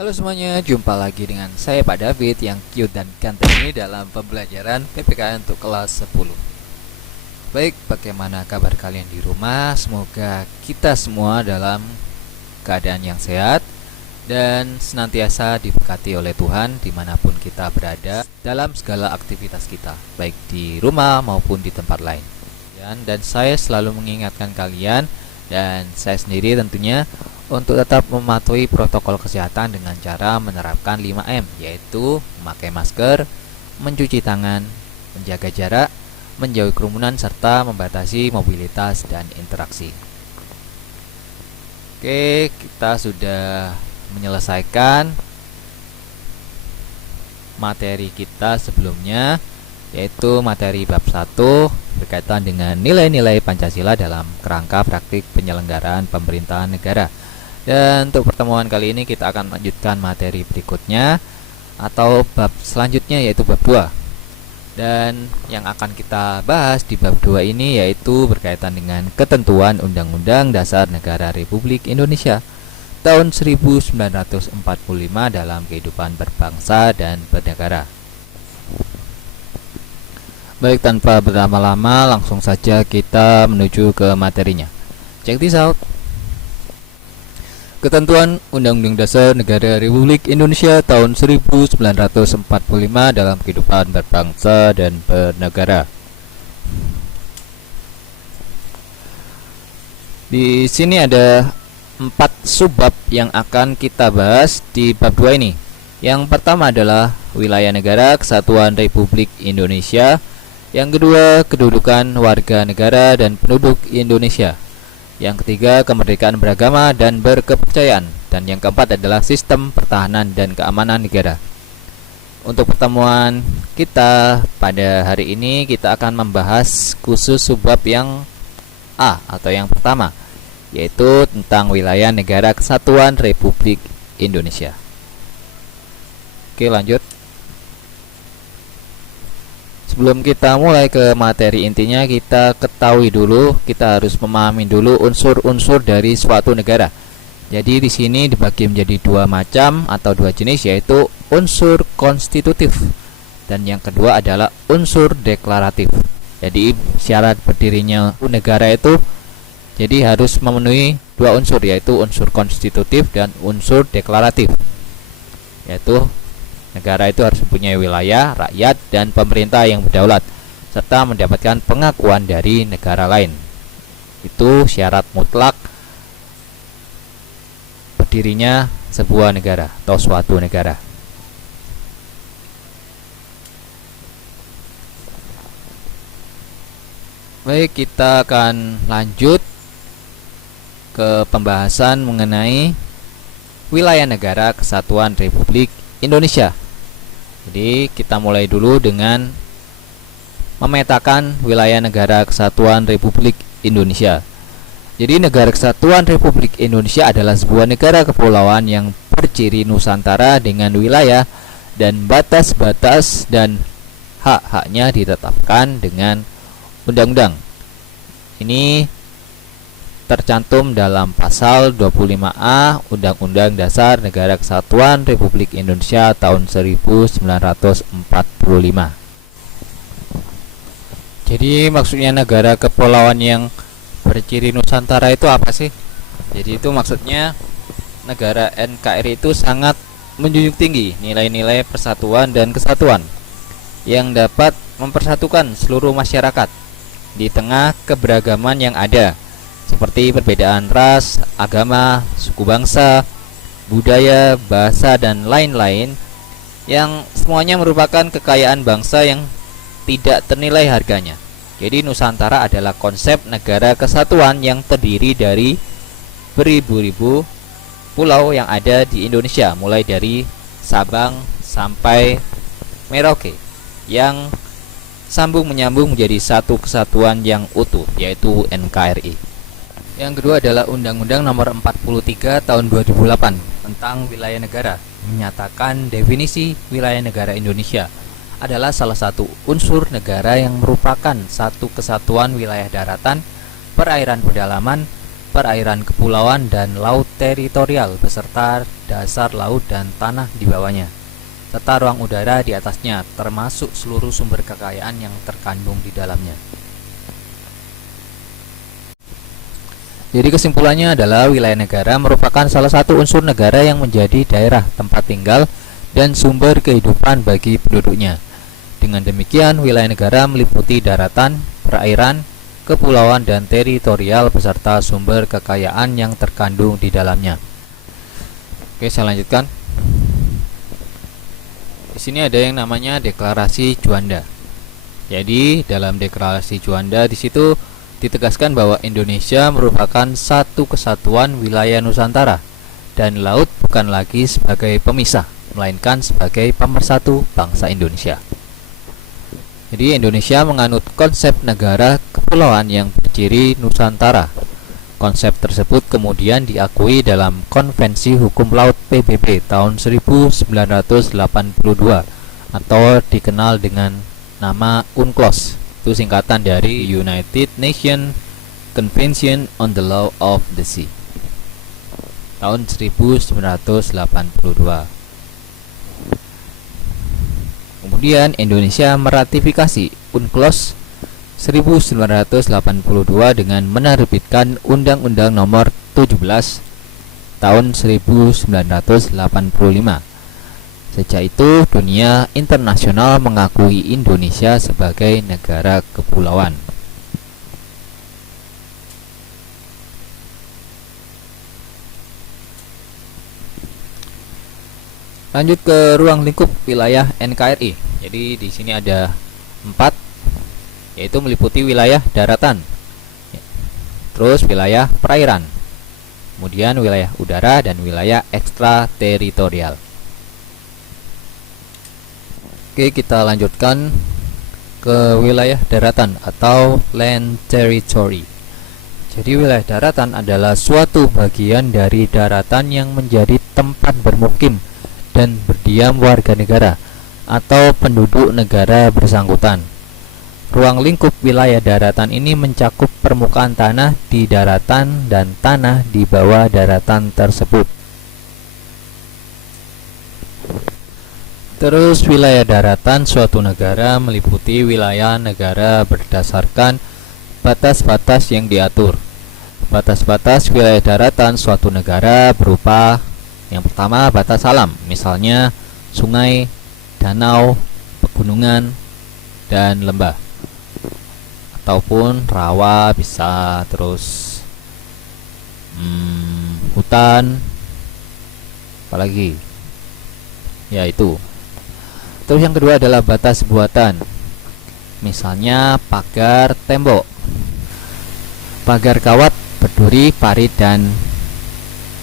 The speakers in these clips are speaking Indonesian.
Halo semuanya, jumpa lagi dengan saya Pak David yang cute dan ganteng ini dalam pembelajaran PPKN untuk kelas 10. Baik, bagaimana kabar kalian di rumah? Semoga kita semua dalam keadaan yang sehat dan senantiasa diberkati oleh Tuhan dimanapun kita berada dalam segala aktivitas kita, baik di rumah maupun di tempat lain. Dan saya selalu mengingatkan kalian dan saya sendiri tentunya untuk tetap mematuhi protokol kesehatan dengan cara menerapkan 5M, yaitu memakai masker, mencuci tangan, menjaga jarak, menjauhi kerumunan, serta membatasi mobilitas dan interaksi. Oke, kita sudah menyelesaikan materi kita sebelumnya, yaitu materi bab 1 berkaitan dengan nilai-nilai Pancasila dalam kerangka praktik penyelenggaraan pemerintahan negara. Dan untuk pertemuan kali ini kita akan melanjutkan materi berikutnya atau bab selanjutnya, yaitu bab 2. Dan yang akan kita bahas di bab 2 ini yaitu berkaitan dengan ketentuan Undang-Undang Dasar Negara Republik Indonesia tahun 1945 dalam kehidupan berbangsa dan bernegara. Baik, tanpa berlama-lama langsung saja kita menuju ke materinya. Check this out. Ketentuan Undang-Undang Dasar Negara Republik Indonesia tahun 1945 dalam kehidupan berbangsa dan bernegara. Di sini ada 4 subbab yang akan kita bahas di bab 2 ini. Yang pertama adalah wilayah negara kesatuan Republik Indonesia. Yang kedua, kedudukan warga negara dan penduduk Indonesia. Yang ketiga, kemerdekaan beragama dan berkepercayaan. Dan yang keempat adalah sistem pertahanan dan keamanan negara. Untuk pertemuan kita pada hari ini, kita akan membahas khusus subbab yang A atau yang pertama, yaitu tentang wilayah negara kesatuan Republik Indonesia. Oke, lanjut. Sebelum kita mulai ke materi intinya, kita ketahui dulu, kita harus memahami dulu unsur-unsur dari suatu negara. Jadi di sini dibagi menjadi 2 macam atau 2 jenis, yaitu unsur konstitutif dan yang kedua adalah unsur deklaratif. Jadi syarat berdirinya negara itu jadi harus memenuhi 2 unsur, yaitu unsur konstitutif dan unsur deklaratif. Yaitu negara itu harus mempunyai wilayah, rakyat, dan pemerintah yang berdaulat, serta mendapatkan pengakuan dari negara lain. Itu syarat mutlak berdirinya sebuah negara atau suatu negara. Baik, kita akan lanjut ke pembahasan mengenai wilayah negara kesatuan Republik Indonesia. Jadi kita mulai dulu dengan memetakan wilayah negara kesatuan Republik Indonesia. Jadi negara kesatuan Republik Indonesia adalah sebuah negara kepulauan yang berciri Nusantara dengan wilayah dan batas-batas dan hak-haknya ditetapkan dengan undang-undang. Ini tercantum dalam pasal 25A Undang-Undang Dasar Negara Kesatuan Republik Indonesia tahun 1945. Jadi maksudnya negara kepulauan yang berciri Nusantara itu apa sih? Jadi itu maksudnya negara NKRI itu sangat menjunjung tinggi nilai-nilai persatuan dan kesatuan yang dapat mempersatukan seluruh masyarakat di tengah keberagaman yang ada, seperti perbedaan ras, agama, suku bangsa, budaya, bahasa, dan lain-lain, yang semuanya merupakan kekayaan bangsa yang tidak ternilai harganya. Jadi Nusantara adalah konsep negara kesatuan yang terdiri dari beribu-ribu pulau yang ada di Indonesia, mulai dari Sabang sampai Merauke, yang sambung menyambung menjadi satu kesatuan yang utuh, yaitu NKRI. Yang kedua adalah Undang-Undang Nomor 43 Tahun 2008 tentang wilayah negara, menyatakan definisi wilayah negara Indonesia adalah salah satu unsur negara yang merupakan satu kesatuan wilayah daratan, perairan pedalaman, perairan kepulauan, dan laut teritorial beserta dasar laut dan tanah di bawahnya, serta ruang udara di atasnya, termasuk seluruh sumber kekayaan yang terkandung di dalamnya. Jadi kesimpulannya adalah wilayah negara merupakan salah satu unsur negara yang menjadi daerah tempat tinggal dan sumber kehidupan bagi penduduknya. Dengan demikian, wilayah negara meliputi daratan, perairan, kepulauan, dan teritorial beserta sumber kekayaan yang terkandung di dalamnya. Oke, saya lanjutkan. Di sini ada yang namanya Deklarasi Juanda. Jadi, dalam Deklarasi Juanda di situ ditegaskan bahwa Indonesia merupakan satu kesatuan wilayah Nusantara dan laut bukan lagi sebagai pemisah, melainkan sebagai pemersatu bangsa Indonesia. Jadi Indonesia menganut konsep negara kepulauan yang berciri Nusantara. Konsep tersebut kemudian diakui dalam Konvensi Hukum Laut PBB tahun 1982 atau dikenal dengan nama UNCLOS. Itu singkatan dari United Nations Convention on the Law of the Sea tahun 1982. Kemudian Indonesia meratifikasi UNCLOS 1982 dengan menerbitkan Undang-Undang Nomor 17 tahun 1985. Sejak itu, dunia internasional mengakui Indonesia sebagai negara kepulauan. Lanjut ke ruang lingkup wilayah NKRI. Jadi di sini ada 4, yaitu meliputi wilayah daratan, terus wilayah perairan, kemudian wilayah udara, dan wilayah ekstrateritorial. Oke, kita lanjutkan ke wilayah daratan atau land territory. Jadi wilayah daratan adalah suatu bagian dari daratan yang menjadi tempat bermukim dan berdiam warga negara atau penduduk negara bersangkutan. Ruang lingkup wilayah daratan ini mencakup permukaan tanah di daratan dan tanah di bawah daratan tersebut. Terus wilayah daratan suatu negara meliputi wilayah negara berdasarkan batas-batas yang diatur. Batas-batas wilayah daratan suatu negara berupa: yang pertama, batas alam, misalnya sungai, danau, pegunungan, dan lembah, ataupun rawa bisa, terus hutan, apalagi ya itu. Terus yang kedua adalah batas buatan, misalnya pagar tembok, pagar kawat, berduri, parit, dan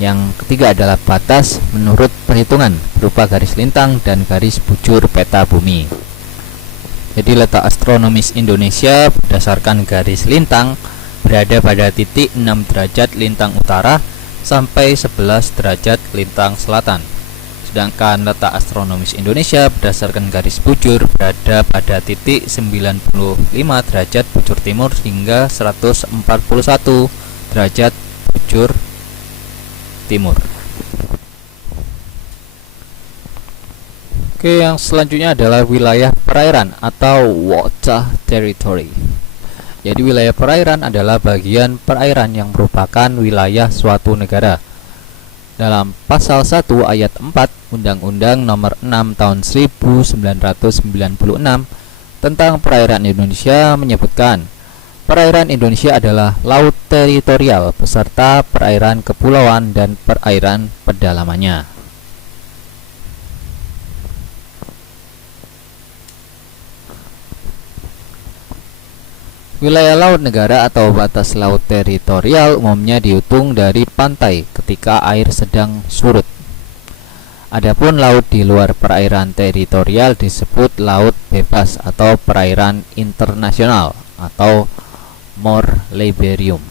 yang ketiga adalah batas menurut perhitungan berupa garis lintang dan garis bujur peta bumi. Jadi letak astronomis Indonesia berdasarkan garis lintang berada pada titik 6 derajat lintang utara sampai 11 derajat lintang selatan. Sedangkan letak astronomis Indonesia berdasarkan garis bujur berada pada titik 95 derajat bujur timur hingga 141 derajat bujur timur. Oke, yang selanjutnya adalah wilayah perairan atau water territory. Jadi wilayah perairan adalah bagian perairan yang merupakan wilayah suatu negara. Dalam pasal 1 ayat 4 Undang-Undang Nomor 6 Tahun 1996 tentang perairan Indonesia menyebutkan, perairan Indonesia adalah laut teritorial beserta perairan kepulauan dan perairan pedalamannya. Wilayah laut negara atau batas laut teritorial umumnya dihitung dari pantai ketika air sedang surut. Adapun laut di luar perairan teritorial disebut laut bebas atau perairan internasional atau more liberum.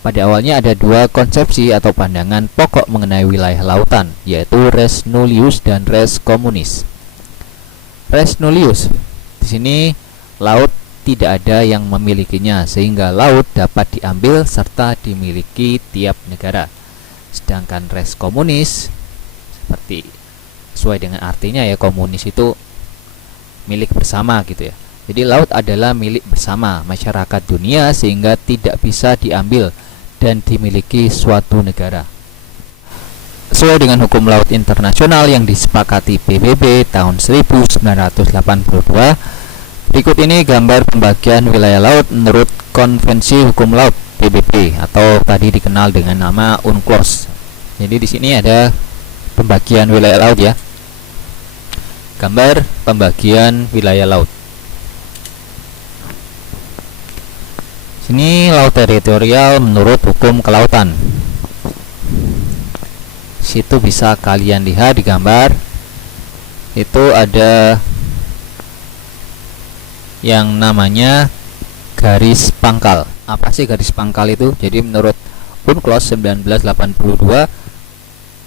Pada awalnya ada dua konsepsi atau pandangan pokok mengenai wilayah lautan, yaitu res nullius dan res communis. Res nullius di sini laut tidak ada yang memilikinya, sehingga laut dapat diambil serta dimiliki tiap negara. Sedangkan res komunis, seperti sesuai dengan artinya ya, komunis itu milik bersama gitu ya. Jadi laut adalah milik bersama masyarakat dunia sehingga tidak bisa diambil dan dimiliki suatu negara. Sesuai dengan hukum laut internasional yang disepakati PBB tahun 1982, berikut ini gambar pembagian wilayah laut menurut Konvensi Hukum Laut PBB atau tadi dikenal dengan nama UNCLOS. Jadi di sini ada pembagian wilayah laut ya. Gambar pembagian wilayah laut. Sini laut teritorial menurut hukum kelautan. Situ bisa kalian lihat di gambar. Itu ada yang namanya garis pangkal. Apa sih garis pangkal itu? Jadi menurut UNCLOS 1982,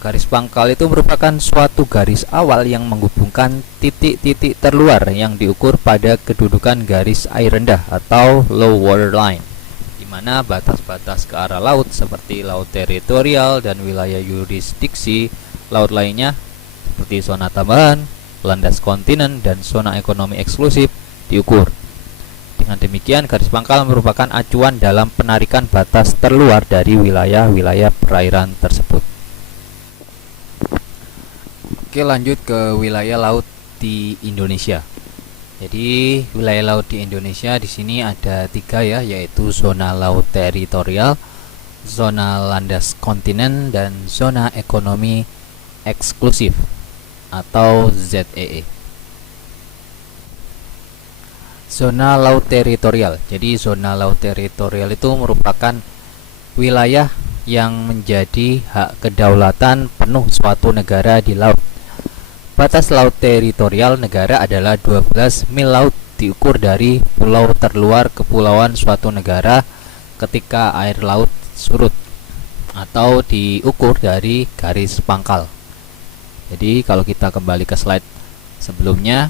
garis pangkal itu merupakan suatu garis awal yang menghubungkan titik-titik terluar yang diukur pada kedudukan garis air rendah atau low water line, di mana batas-batas ke arah laut seperti laut teritorial dan wilayah yurisdiksi laut lainnya seperti zona tambahan, landas kontinen, dan zona ekonomi eksklusif diukur. Dengan demikian, garis pangkal merupakan acuan dalam penarikan batas terluar dari wilayah-wilayah perairan tersebut. Oke, lanjut ke wilayah laut di Indonesia. Jadi wilayah laut di Indonesia di sini ada 3 ya, yaitu zona laut teritorial, zona landas kontinen, dan zona ekonomi eksklusif atau ZEE. Zona laut teritorial. Jadi zona laut teritorial itu merupakan wilayah yang menjadi hak kedaulatan penuh suatu negara di laut. Batas laut teritorial negara adalah 12 mil laut, diukur dari pulau terluar kepulauan suatu negara ketika air laut surut, atau diukur dari garis pangkal. Jadi kalau kita kembali ke slide sebelumnya,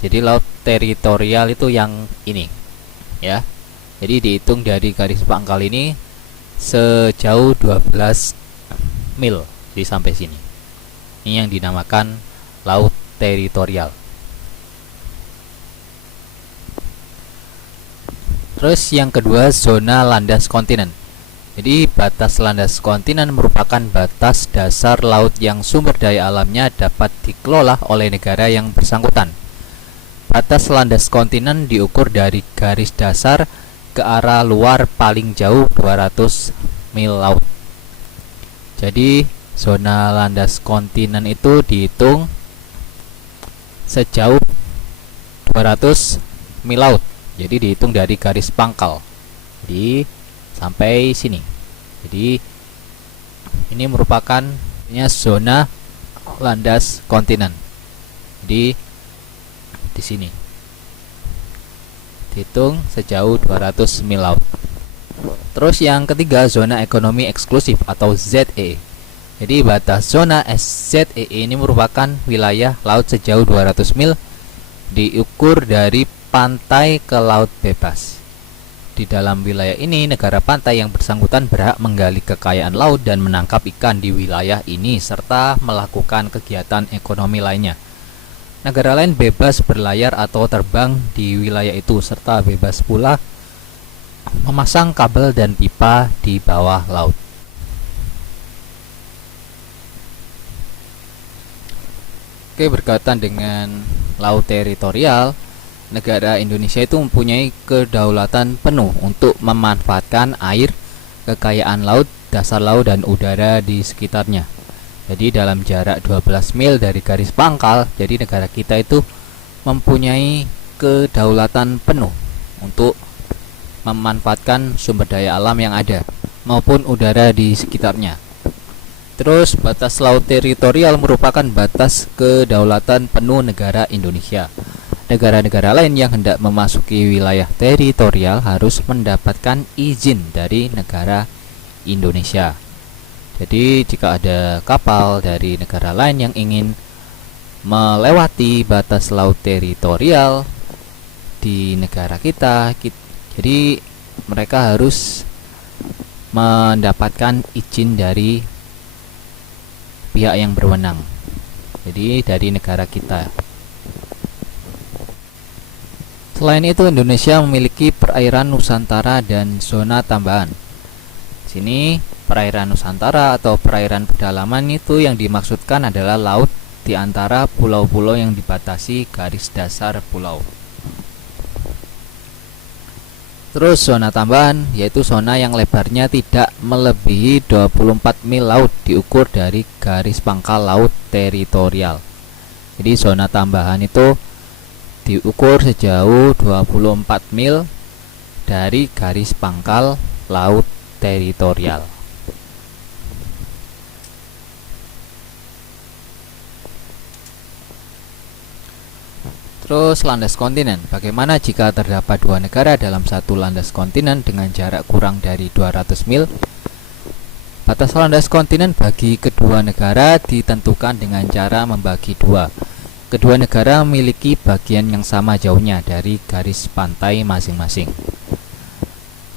jadi laut teritorial itu yang ini ya. Jadi dihitung dari garis pangkal ini sejauh 12 mil di sampai sini. Ini yang dinamakan laut teritorial. Terus yang kedua, zona landas kontinen. Jadi batas landas kontinen merupakan batas dasar laut yang sumber daya alamnya dapat dikelola oleh negara yang bersangkutan. Batas landas kontinen diukur dari garis dasar ke arah luar paling jauh 200 mil laut. Jadi zona landas kontinen itu dihitung sejauh 200 mil laut. Jadi dihitung dari garis pangkal. Jadi sampai sini. Jadi ini merupakan zona landas kontinen. Jadi di sini dihitung sejauh 200 mil laut. Terus yang ketiga, zona ekonomi eksklusif atau ZEE. Jadi batas zona ZEE ini merupakan wilayah laut sejauh 200 mil diukur dari pantai ke laut bebas. Di dalam wilayah ini, negara pantai yang bersangkutan berhak menggali kekayaan laut dan menangkap ikan di wilayah ini serta melakukan kegiatan ekonomi lainnya. Negara lain bebas berlayar atau terbang di wilayah itu serta bebas pula memasang kabel dan pipa di bawah laut. Oke, berkaitan dengan laut teritorial, negara Indonesia itu mempunyai kedaulatan penuh untuk memanfaatkan air, kekayaan laut, dasar laut, dan udara di sekitarnya. Jadi dalam jarak 12 mil dari garis pangkal, jadi negara kita itu mempunyai kedaulatan penuh untuk memanfaatkan sumber daya alam yang ada maupun udara di sekitarnya. Terus batas laut teritorial merupakan batas kedaulatan penuh negara Indonesia. Negara-negara lain yang hendak memasuki wilayah teritorial harus mendapatkan izin dari negara Indonesia. Jadi jika ada kapal dari negara lain yang ingin melewati batas laut teritorial di negara kita. Jadi mereka harus mendapatkan izin dari pihak yang berwenang, jadi dari negara kita. Selain itu, Indonesia memiliki perairan Nusantara dan zona tambahan. Sini perairan Nusantara atau perairan pedalaman itu yang dimaksudkan adalah laut di antara pulau-pulau yang dibatasi garis dasar pulau. Terus zona tambahan yaitu zona yang lebarnya tidak melebihi 24 mil laut diukur dari garis pangkal laut teritorial. Jadi zona tambahan itu diukur sejauh 24 mil dari garis pangkal laut teritorial. Terus landas kontinen. Bagaimana jika terdapat dua negara dalam satu landas kontinen dengan jarak kurang dari 200 mil? Batas landas kontinen bagi kedua negara ditentukan dengan cara membagi dua. Kedua negara memiliki bagian yang sama jauhnya dari garis pantai masing-masing.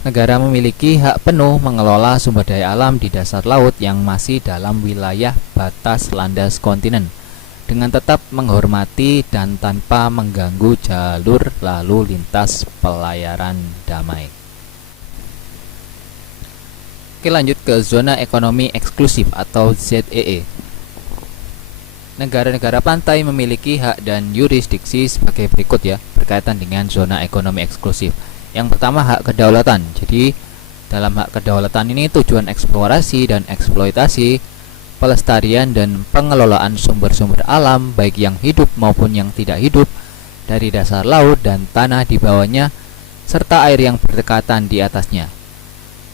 Negara memiliki hak penuh mengelola sumber daya alam di dasar laut yang masih dalam wilayah batas landas kontinen, dengan tetap menghormati dan tanpa mengganggu jalur lalu lintas pelayaran damai. Oke, lanjut ke zona ekonomi eksklusif atau ZEE. Negara-negara pantai memiliki hak dan yurisdiksi sebagai berikut ya, berkaitan dengan zona ekonomi eksklusif. Yang pertama, hak kedaulatan. Jadi dalam hak kedaulatan ini tujuan eksplorasi dan eksploitasi, pelestarian dan pengelolaan sumber-sumber alam baik yang hidup maupun yang tidak hidup dari dasar laut dan tanah di bawahnya serta air yang berdekatan di atasnya.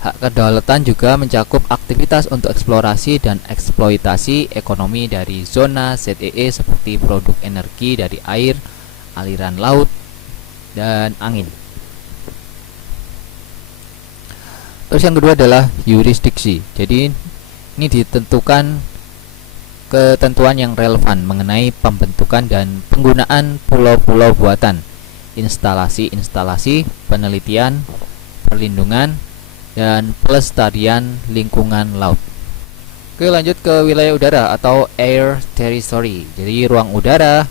Hak kedaulatan juga mencakup aktivitas untuk eksplorasi dan eksploitasi ekonomi dari zona ZEE seperti produk energi dari air, aliran laut, dan angin. Terus yang kedua adalah yurisdiksi. Jadi ini ditentukan ketentuan yang relevan mengenai pembentukan dan penggunaan pulau-pulau buatan, instalasi-instalasi, penelitian, perlindungan, dan pelestarian lingkungan laut. Oke, lanjut ke wilayah udara atau air territory. Jadi ruang udara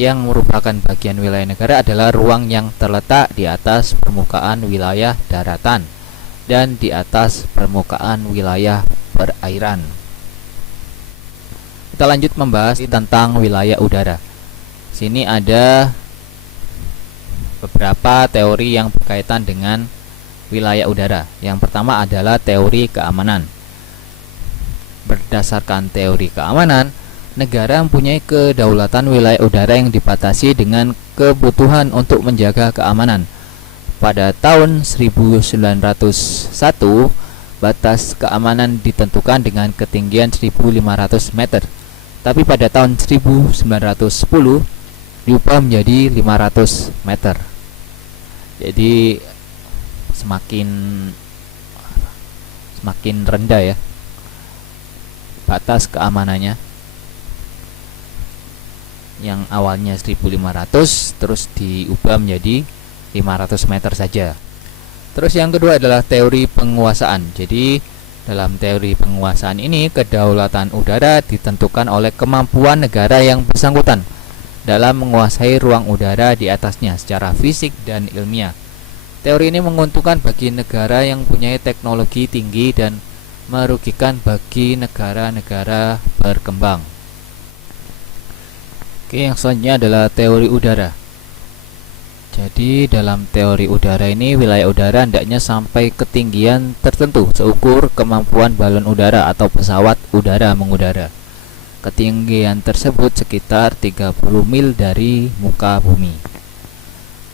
yang merupakan bagian wilayah negara adalah ruang yang terletak di atas permukaan wilayah daratan dan di atas permukaan wilayah perairan. Kita lanjut membahas tentang wilayah udara. Sini ada beberapa teori yang berkaitan dengan wilayah udara. Yang pertama adalah teori keamanan. Berdasarkan teori keamanan, negara mempunyai kedaulatan wilayah udara yang dibatasi dengan kebutuhan untuk menjaga keamanan. Pada tahun 1901, batas keamanan ditentukan dengan ketinggian 1.500 meter. Tapi pada tahun 1910 diubah menjadi 500 meter. Jadi semakin rendah ya batas keamanannya, yang awalnya 1.500 terus diubah menjadi 500 meter saja. Terus yang kedua adalah teori penguasaan. Jadi dalam teori penguasaan ini, kedaulatan udara ditentukan oleh kemampuan negara yang bersangkutan dalam menguasai ruang udara di atasnya secara fisik dan ilmiah. Teori ini menguntungkan bagi negara yang punya teknologi tinggi dan merugikan bagi negara-negara berkembang. Oke, yang selanjutnya adalah teori udara. Jadi dalam teori udara ini, wilayah udara hendaknya sampai ketinggian tertentu seukur kemampuan balon udara atau pesawat udara mengudara. Ketinggian tersebut sekitar 30 mil dari muka bumi.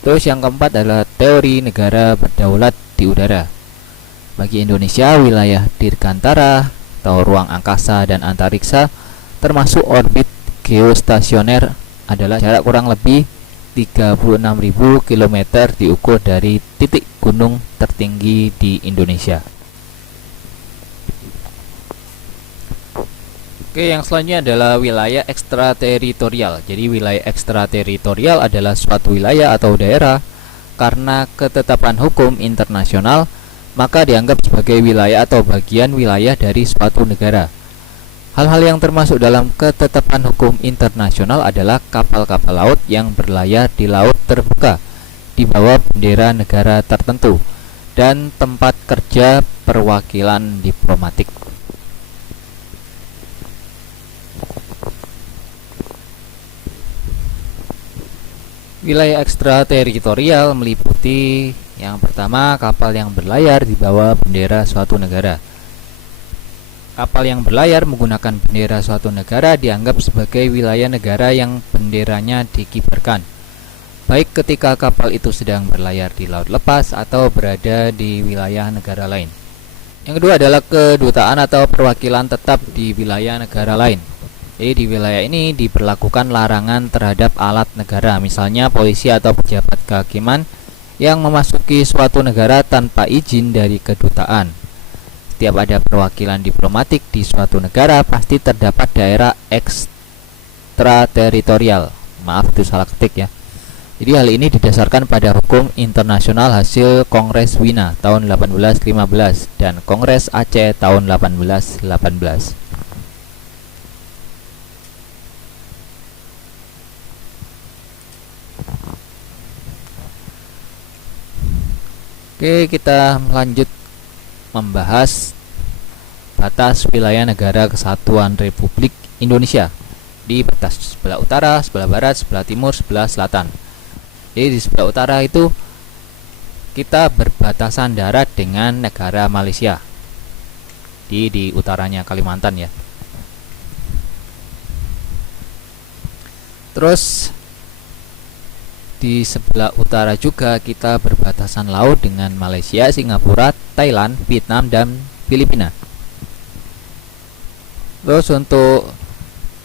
Terus yang keempat adalah teori negara berdaulat di udara. Bagi Indonesia, wilayah dirgantara atau ruang angkasa dan antariksa termasuk orbit geostasioner adalah jarak kurang lebih 36.000 km diukur dari titik gunung tertinggi di Indonesia. Oke, yang selanjutnya adalah wilayah ekstrateritorial. Jadi wilayah ekstrateritorial adalah suatu wilayah atau daerah karena ketetapan hukum internasional, maka dianggap sebagai wilayah atau bagian wilayah dari suatu negara. Hal-hal yang termasuk dalam ketetapan hukum internasional adalah kapal-kapal laut yang berlayar di laut terbuka di bawah bendera negara tertentu dan tempat kerja perwakilan diplomatik. Wilayah ekstrateritorial meliputi yang pertama, kapal yang berlayar di bawah bendera suatu negara. Kapal yang berlayar menggunakan bendera suatu negara dianggap sebagai wilayah negara yang benderanya dikibarkan, baik ketika kapal itu sedang berlayar di laut lepas atau berada di wilayah negara lain. Yang kedua adalah kedutaan atau perwakilan tetap di wilayah negara lain. Jadi di wilayah ini diberlakukan larangan terhadap alat negara, misalnya polisi atau pejabat kehakiman yang memasuki suatu negara tanpa izin dari kedutaan. Setiap ada perwakilan diplomatik di suatu negara, pasti terdapat daerah ekstrateritorial. Maaf itu salah ketik ya. Jadi hal ini didasarkan pada hukum internasional hasil Kongres Wina tahun 1815 dan Kongres Aceh tahun 1818. Oke, kita lanjut membahas batas wilayah negara kesatuan Republik Indonesia di batas sebelah utara, sebelah barat, sebelah timur, sebelah selatan. Jadi di sebelah utara itu kita berbatasan darat dengan negara Malaysia di utaranya Kalimantan ya. Terus di sebelah utara juga kita berbatasan laut dengan Malaysia, Singapura, Thailand, Vietnam, dan Filipina. Terus untuk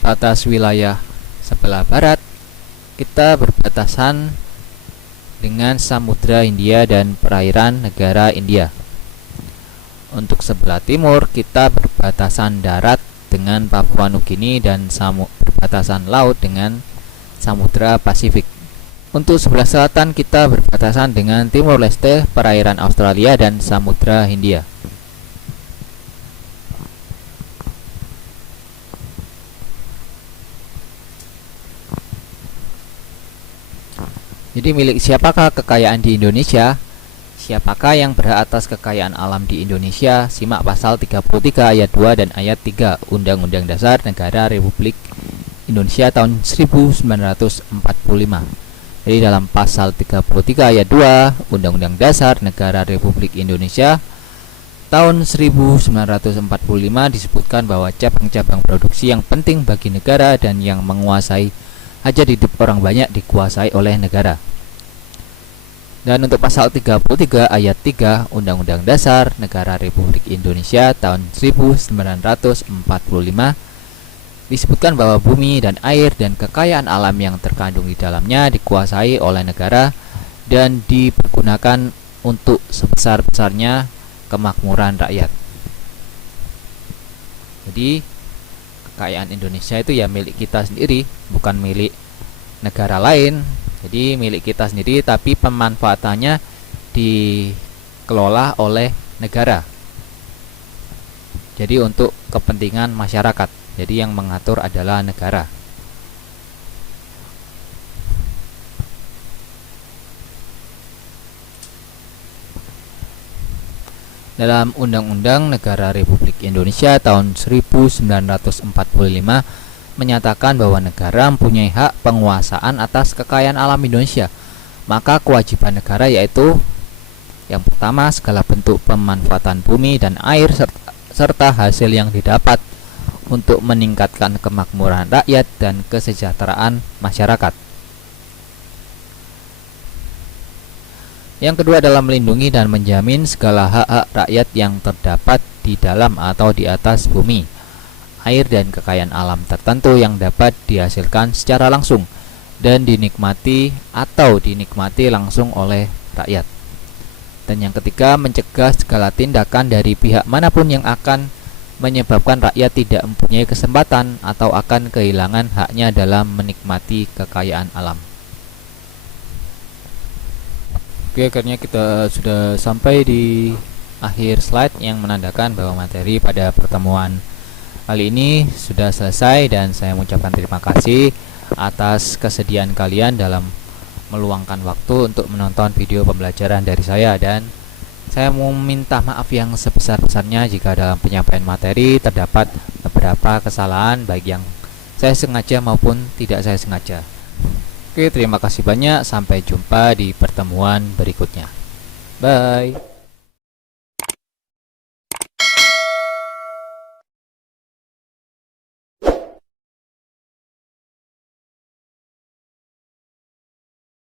batas wilayah sebelah barat, kita berbatasan dengan Samudra Hindia dan perairan negara India. Untuk sebelah timur, kita berbatasan darat dengan Papua Nugini dan berbatasan laut dengan Samudra Pasifik. Untuk sebelah selatan kita berbatasan dengan Timor Leste, perairan Australia, dan Samudra Hindia. Jadi milik siapakah kekayaan di Indonesia? Siapakah yang berhak atas kekayaan alam di Indonesia? Simak pasal 33 ayat 2 dan ayat 3 Undang-Undang Dasar Negara Republik Indonesia tahun 1945. Jadi dalam pasal 33 ayat 2 Undang-Undang Dasar Negara Republik Indonesia tahun 1945 disebutkan bahwa cabang-cabang produksi yang penting bagi negara dan yang menguasai hajat hidup orang banyak dikuasai oleh negara. Dan untuk pasal 33 ayat 3 Undang-Undang Dasar Negara Republik Indonesia tahun 1945 disebutkan bahwa bumi dan air dan kekayaan alam yang terkandung di dalamnya dikuasai oleh negara dan dipergunakan untuk sebesar-besarnya kemakmuran rakyat. Jadi kekayaan Indonesia itu ya milik kita sendiri, bukan milik negara lain. Jadi milik kita sendiri, tapi pemanfaatannya dikelola oleh negara. Jadi untuk kepentingan masyarakat. Jadi yang mengatur adalah negara. Dalam Undang-Undang Negara Republik Indonesia tahun 1945 menyatakan bahwa negara mempunyai hak penguasaan atas kekayaan alam Indonesia. Maka kewajiban negara yaitu yang pertama, segala bentuk pemanfaatan bumi dan air serta hasil yang didapat untuk meningkatkan kemakmuran rakyat dan kesejahteraan masyarakat. Yang kedua adalah melindungi dan menjamin segala hak-hak rakyat yang terdapat di dalam atau di atas bumi, air dan kekayaan alam tertentu yang dapat dihasilkan secara langsung dan dinikmati atau dinikmati langsung oleh rakyat. Dan yang ketiga, mencegah segala tindakan dari pihak manapun yang akan menyebabkan rakyat tidak mempunyai kesempatan atau akan kehilangan haknya dalam menikmati kekayaan alam. Oke, akhirnya kita sudah sampai di akhir slide yang menandakan bahwa materi pada pertemuan kali ini sudah selesai, dan saya mengucapkan terima kasih atas kesediaan kalian dalam meluangkan waktu untuk menonton video pembelajaran dari saya, dan saya mau minta maaf yang sebesar-besarnya jika dalam penyampaian materi terdapat beberapa kesalahan baik yang saya sengaja maupun tidak saya sengaja. Oke, terima kasih banyak. Sampai jumpa di pertemuan berikutnya. Bye.